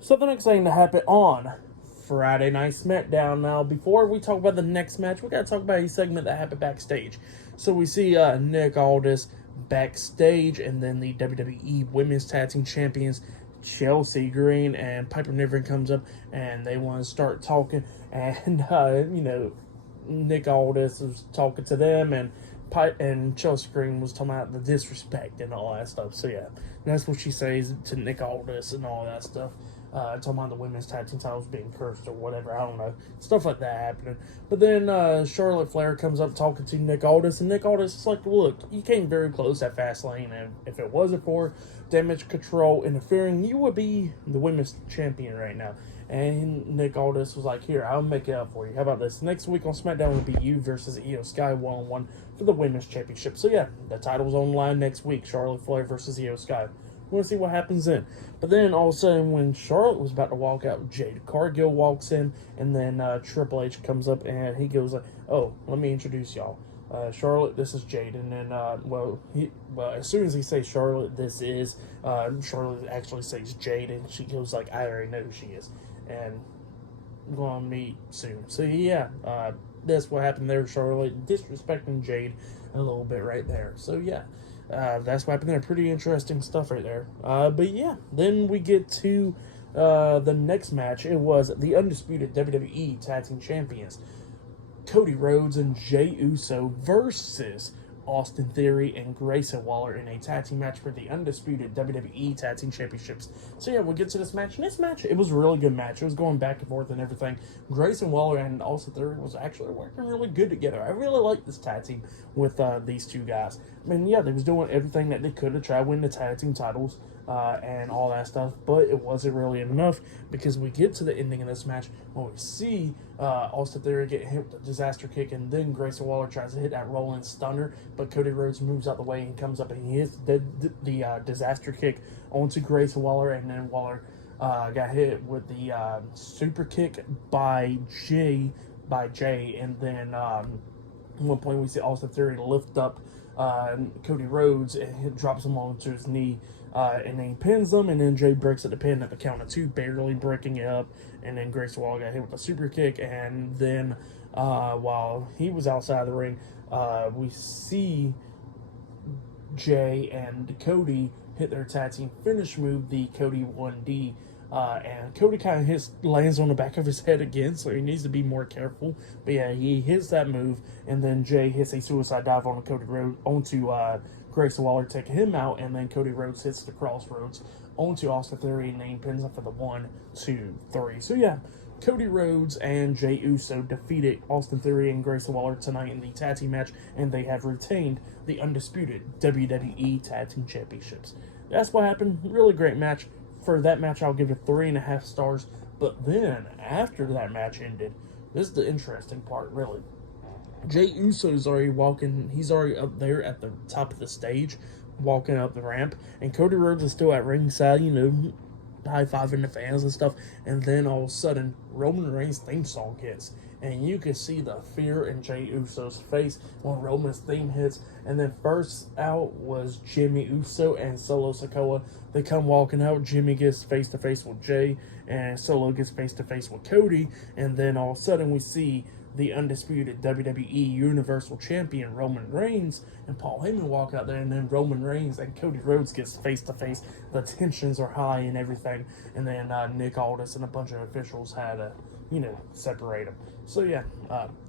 So the next thing to happen on Friday Night SmackDown. Now, before we talk about the next match, we got to talk about a segment that happened backstage. So we see Nick Aldis backstage, and then the WWE Women's Tag Team Champions Chelsea Green and Piper Niven comes up, and they want to start talking. And Nick Aldis was talking to them, and Chelsea Green was talking about the disrespect and all that stuff. So yeah, that's what she says to Nick Aldis and all that stuff. Talking about the women's tag team titles being cursed or whatever, I don't know, stuff like that happening. But then Charlotte Flair comes up talking to Nick Aldis, and Nick Aldis is like, "Look, you came very close at Fastlane, and if it wasn't for Damage Control interfering, you would be the women's champion right now." And Nick Aldis was like, "Here, I'll make it up for you. How about this? Next week on SmackDown will be you versus Io Sky one-on-one for the women's championship." So yeah, the title's on the line next week. Charlotte Flair versus Io Sky. We'll see what happens then. But then all of a sudden, when Charlotte was about to walk out, Jade Cargill walks in, and then Triple H comes up and he goes like, "Oh, let me introduce y'all. Charlotte, this is Jade." And then, as soon as he says Charlotte, this is, Charlotte actually says Jade, and she goes like, "I already know who she is, and we're going to meet soon." So yeah, that's what happened there. Charlotte disrespecting Jade a little bit right there. So yeah. That's what happened there. Pretty interesting stuff right there. But yeah, then we get to the next match. It was the Undisputed WWE Tag Team Champions, Cody Rhodes and Jey Uso versus Austin Theory and Grayson Waller in a tag team match for the Undisputed WWE Tag Team Championships. So yeah, we'll get to this match. And this match, it was a really good match. It was going back and forth and everything. Grayson Waller and Austin Theory was actually working really good together. I really like this tag team with these two guys. I mean, yeah, they was doing everything that they could to try to win the tag team titles and all that stuff, but it wasn't really enough, because we get to the ending of this match when we see Austin Theory get hit with a disaster kick, and then Grayson Waller tries to hit that rolling stunner, but Cody Rhodes moves out the way and comes up and he hits the disaster kick onto Grayson Waller, and then Waller got hit with the super kick by Jey, and then at one point we see Austin Theory lift up Cody Rhodes and drops him onto his knee, and then he pins them, and then Jey breaks at the pin at the count of two, barely breaking it up, and then Grayson Waller got hit with a super kick, and then while he was outside the ring, we see Jey and Cody hit their tag team finish move, the Cody 1D, and Cody kind of lands on the back of his head again, so he needs to be more careful. But yeah, he hits that move, and then Jey hits a suicide dive on Cody Rhodes onto Grayson Waller, taking him out, and then Cody Rhodes hits the crossroads onto Austin Theory, and then pins him for the 1, 2, 3. So yeah, Cody Rhodes and Jey Uso defeated Austin Theory and Grayson Waller tonight in the tag team match, and they have retained the Undisputed WWE Tag Team Championships. That's what happened. Really great match. For that match, I'll give it 3.5 stars. But then, after that match ended, this is the interesting part, really. Jey Uso is already walking. He's already up there at the top of the stage, walking up the ramp. And Cody Rhodes is still at ringside, high-fiving the fans and stuff. And then, all of a sudden, Roman Reigns' theme song hits. And you can see the fear in Jey Uso's face when Roman's theme hits. And then first out was Jimmy Uso and Solo Sikoa. They come walking out. Jimmy gets face-to-face with Jey, and Solo gets face-to-face with Cody. And then all of a sudden we see the Undisputed WWE Universal Champion Roman Reigns and Paul Heyman walk out there, and then Roman Reigns and Cody Rhodes gets face-to-face. The tensions are high and everything. And then Nick Aldis and a bunch of officials had to separate them. So yeah,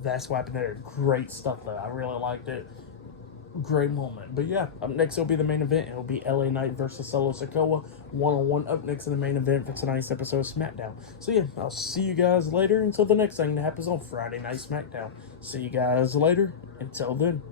that's what happened there. Great stuff though. I really liked it. Great moment. But yeah, up next will be the main event. It'll be LA Knight versus Solo Sikoa, 1-on-1 up next in the main event for tonight's episode of SmackDown. So yeah, I'll see you guys later until the next thing that happens on Friday Night SmackDown. See you guys later. Until then.